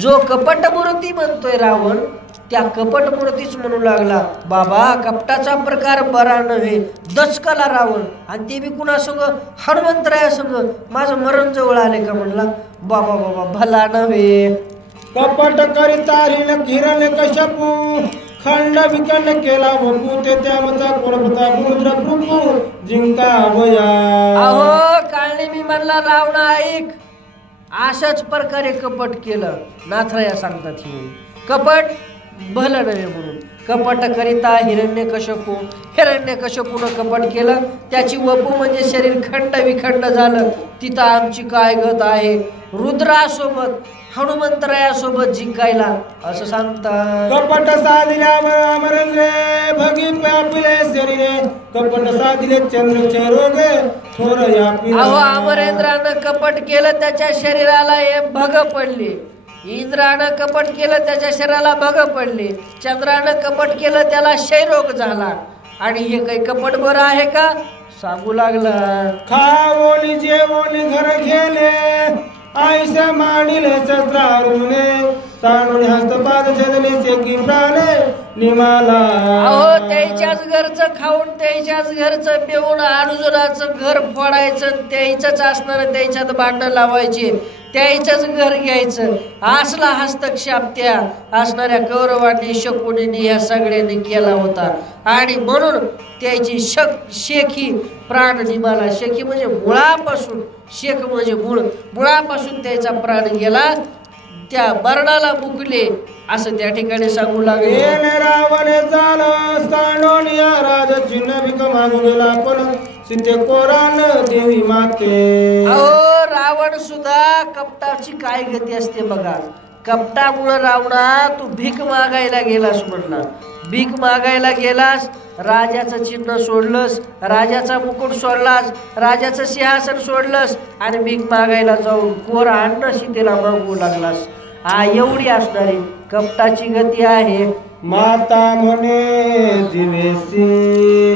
जो कपट मूर्ती म्हणतोय रावण त्या कपट मूर्तीच म्हणू लागला बाबा कपटाचा प्रकार बरा नव्हे दचकला रावण. आणि ते बी कुणा संग हनुमंतराया संग माझं मरण जवळ आले का? म्हणला. बाबा बाबा भला नव्हे. कपट करिता हिरण हिरण्य कशपू खंड विखंड केला वपू ते त्यामचा कोणपता गुरुद्र प्रभू जिंका अहो काळने मी म्हणला रावण ऐक. अशाच प्रकारे कपट केलं नाथराया सांगतात ही. कपट भलं नव्हे म्हणून. कपट करिता हिरण्य कशपू हिरण्य कशपून कपट केलं. त्याची वपू म्हणजे शरीर खंड विखंड झालं. तिथं आमची काय गत आहे? रुद्रासोबत हनुमंतरायासोबत जिंकायला असं सांगतात. कपट साधिल्या अमरंगे भगी शरीरे. कपट साधिले चंद्र अहो अमरेंद्रानं कपट केलं त्याच्या शरीराला हे भग पडले. इंद्रानं कपट केलं त्याच्या शरीराला भग पडले. चंद्रानं कपट केलं त्याला क्षयरोग झाला. आणि हे काही कपट बरं आहे का? सांगू लागला. खावोनी जेवोनी घर गेले आईस मांडिले शस्त्रारुणे ताणून हस्तपाद छेदले शेकी प्राणे निमाला. अहो त्याच्याच घरचं खाऊन त्याच्याच घरचं पिऊन अर्जुनाचं घर फोडायचं त्याच्याच असणार त्याच्यात भांडण लावायची. त्याचंच घर घ्यायचं. असला हस्तक्षेप त्या असणाऱ्या कौरवांनी शकुनीने या सगळ्यांनी केला होता. आणि म्हणून त्याची शक शेखी प्राण निमाला शेखी म्हणजे मुळापासून शेख म्हणजे मूळ. मुळापासून त्याचा प्राण गेला. त्या मरणाला मुकले असं त्या ठिकाणी सांगू लागले. रावण रावणे झालं राजा चिन्ह भिक मागून गेला पण सीते कोरान देवी माते अहो रावण सुद्धा कपटाची काय गती असते बघा. कपटामुळं रावणा तू भीक मागायला गेलास म्हणला भीक मागायला गेलास राजाचं चिन्ह सोडलंस राजाचा मुकुट सोडलास राजाचं सिंहासन सोडलंस आणि भीक मागायला जाऊन कोर अन्न शितेला मागू लागलास. हा एवढी असणारी कपटाची गती आहे. माता म्हणे दिवेसी.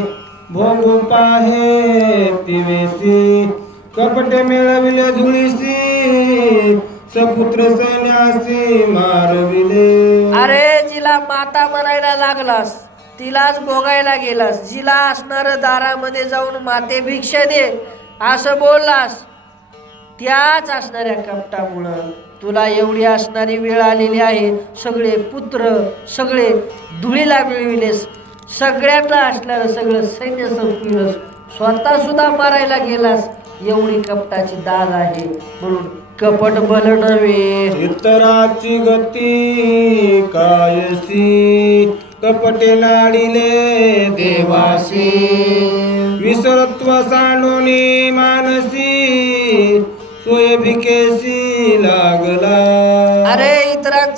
भोगू पाहे तिवेसी कपटे मिळविले धुळीसी सपुत्र सैन्यासी मारविले. अरे जिला माता म्हणायला लागलास तिलाच भोगायला गेलास जिला असणार दारामध्ये जाऊन माते भिक्षा दे असं बोललास. त्याच असणाऱ्या कपटामुळं तुला एवढी असणारी वेळ आलेली आहे सगळे पुत्र सगळे धुळीला मिळविलेस. सगळ्यांना असणारं सगळं सैन्य संपविलंस स्वतः सुद्धा मारायला गेलास एवढी कपटाची दाद आहे म्हणून कपट बल नव्हे इतराची गती कायसी कपटे लाडिले देवासी. विसरत्व सांडोनी मानसी सोय भिकेसी लागला.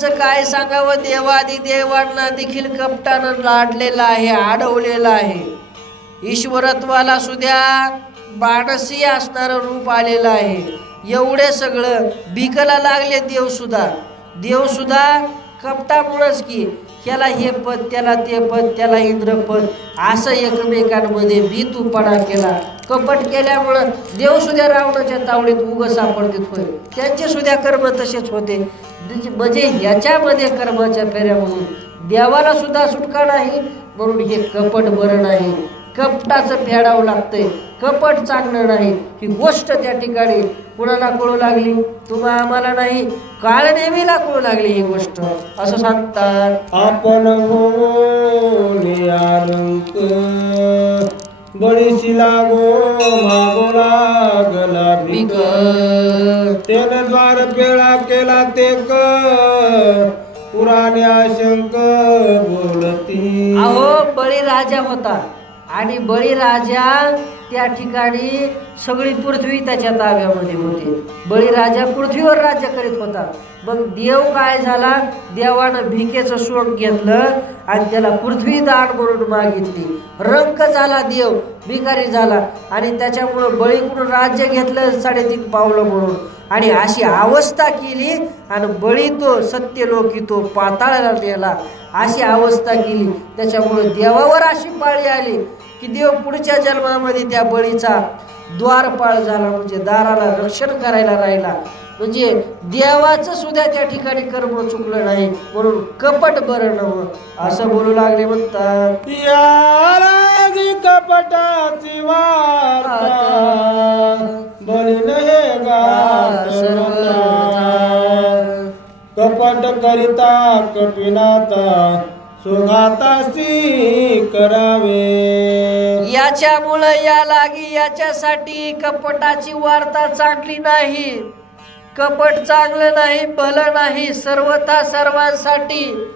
इतरांचं काय सांगावं? देवादी देवांना देखील कपटानं लाडलेलं आहे अडवलेलं आहे. ईश्वरत्वाला सुद्धा बाणसी असणारं रूप आलेलं आहे. एवढे सगळं भिकला लागले देवसुद्धा. देवसुद्धा कपटामुळंच की ह्याला हे पद त्याला ते पद त्याला इंद्रपद असं एकमेकांमध्ये भीतूपणा केला. कपट केल्यामुळं देव सुद्धा रावणाच्या तावडीत उग सापडतेत होय. त्यांचे सुद्धा कर्म तसेच होते. म्हणजे- याच्यामध्ये कर्माच्या फेऱ्या म्हणून देवाला सुद्धा सुटका नाही म्हणून हे कपट बरं नाही कपटाचं फेडावं लागतंय. कपट चांगलं नाही. ही गोष्ट त्या ठिकाणी कुणाला कळू लागली? तुम्हा आम्हाला नाही. काळ नेहमीला कळू लागली ही गोष्ट. असं सांगतात. आपण बळीशी लागो मागो लागला भिक. त्यानं द्वार पेळा केला ते क पुराणे आशंक बोलती. अहो बळीराजा होता. आणि बळीराजा त्या ठिकाणी सगळी पृथ्वी त्याच्या ताब्यामध्ये होती. बळीराजा पृथ्वीवर राज्य करीत होता. मग देव काय झाला? देवानं भिकेचं सोड घेतलं आणि त्याला पृथ्वी दान म्हणून मागितली. रंक झाला देव भिकारी झाला. आणि त्याच्यामुळं बळीकडून राज्य घेतलं साडेतीन पावलं म्हणून. आणि अशी अवस्था केली आणि बळी तो सत्यलोकी तो पाताळाला गेला अशी अवस्था केली. त्याच्यामुळे देवावर अशी पाळी आली की देव पुढच्या जन्मामध्ये त्या बळीचा द्वारपाळ झाला. म्हणजे दाराला रक्षण करायला राहिला. म्हणजे देवाचं सुद्धा त्या ठिकाणी कर्म चुकलं नाही. म्हणून कपट बरं नव. असं बोलू लागले म्हणतात. कपटाची वार्ता. कपट करिता कपिनाता सुघातासी करावे। याच्यामुळं या लागी याच्यासाठी कपटाची वार्ता चांगली नाही. कपट चांगलं नाही भलं नाही सर्वता सर्वांसाठी.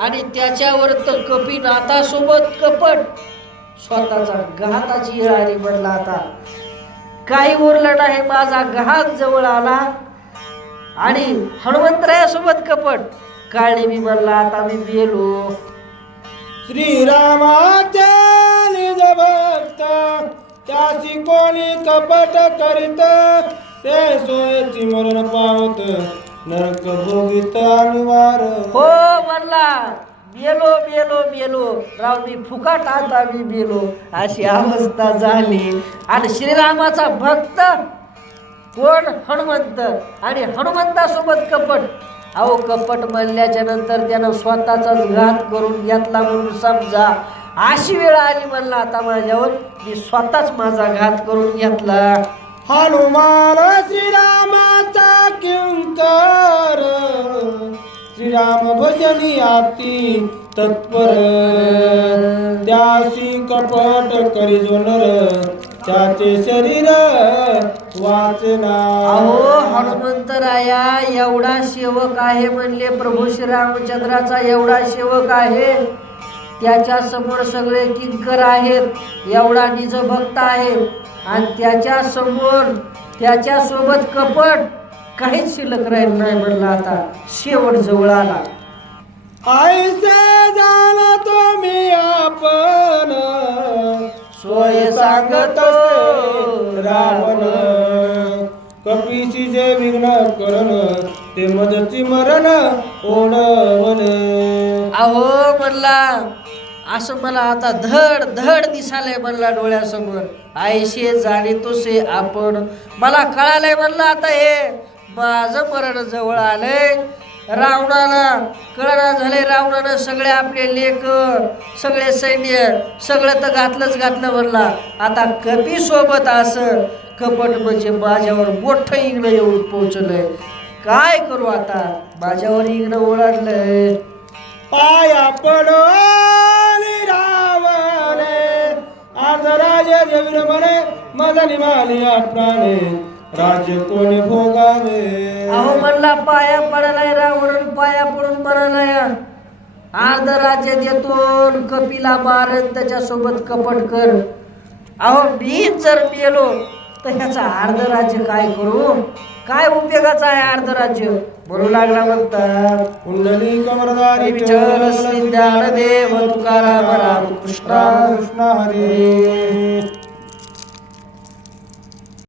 आणि त्याच्यावर तर कपिनाथासोबत कपट. स्वतःचा घाताची वेळ आली म्हणला आता. काही उरलं नाही माझा घात जवळ आला. आणि हनुमंतरायासोबत कपट. काळी मी म्हणला आता मी गेलो श्रीरामाच्या निज भक्त त्याची कोणी कपट करीत ते सोयची मरण पावत नरक भोगित अनिवार. हो म्हणला. बेलो मेलो मेलो. राव मी फुकाट आता मी बेलो अशी अवस्था झाली. आणि श्रीरामाचा भक्त कोण? हनुमंत. आणि हनुमंतासोबत कपट. अहो कपट म्हणल्याच्या नंतर त्यानं स्वतःचाच घात करून घेतला म्हणून समजा. अशी वेळ आली म्हणला आता माझ्यावर मी स्वतःच माझा घात करून घेतला. हनुमान श्रीरामाचा किंकर. श्रीराम भजनी आरती तत्पर. त्यासी कपट करी जो नर त्याचे शरीर वाचना अहो हनुमंतराया एवढा सेवक आहे म्हणले प्रभू श्रीरामचंद्राचा एवढा सेवक आहे. त्याच्यासमोर सगळे किंकर आहेत एवढा निज भक्त आहे. आणि त्याच्यासमोर त्याच्या सोबत कपट काहीच शिल्लक राहील नाही म्हणलं आता. शेवट जवळ आला. ऐसे झाला तुम्ही आपण. सोय सांगतो रावण. कपीशी जे विघ्न करण ते मदची मरण ओढवण अहो म्हणला असं मला आता धड धड दिसालंय म्हणला डोळ्यासमोर. आयशे जाणीतोसे आपण. मला कळालंय म्हणलं आता हे. माझं मरण जवळ आलंय. रावणाला कळना झाले रावणानं सगळे आपले लेख सगळे सैन्य सगळं तर घातलंच घातलं म्हणला आता कपी सोबत असं? कपट म्हणजे माझ्यावर मोठं इंगणं येऊन पोहोचलंय. काय करू आता? माझ्यावर इंगणं ओढाडलंय पाया पडोली रावणे. आज राजे देवीर म्हणे माझा निमाली प्राणे. राज्य कोणी भोगावे? अहो म्हणला पाया पडालाय रावण पाया पडून मरालाय. अर्ध राज्य देतो कपिला मारन त्याच्यासोबत कपट कर. अहो मी जर मेलो तर ह्याचा अर्ध राज्य काय करू? काय उपयोगाचं आहे अर्ध राज्य? म्हणू लागला म्हणतात कुंडली कमरदारी तुकाराम राम कृष्ण कृष्ण हरी.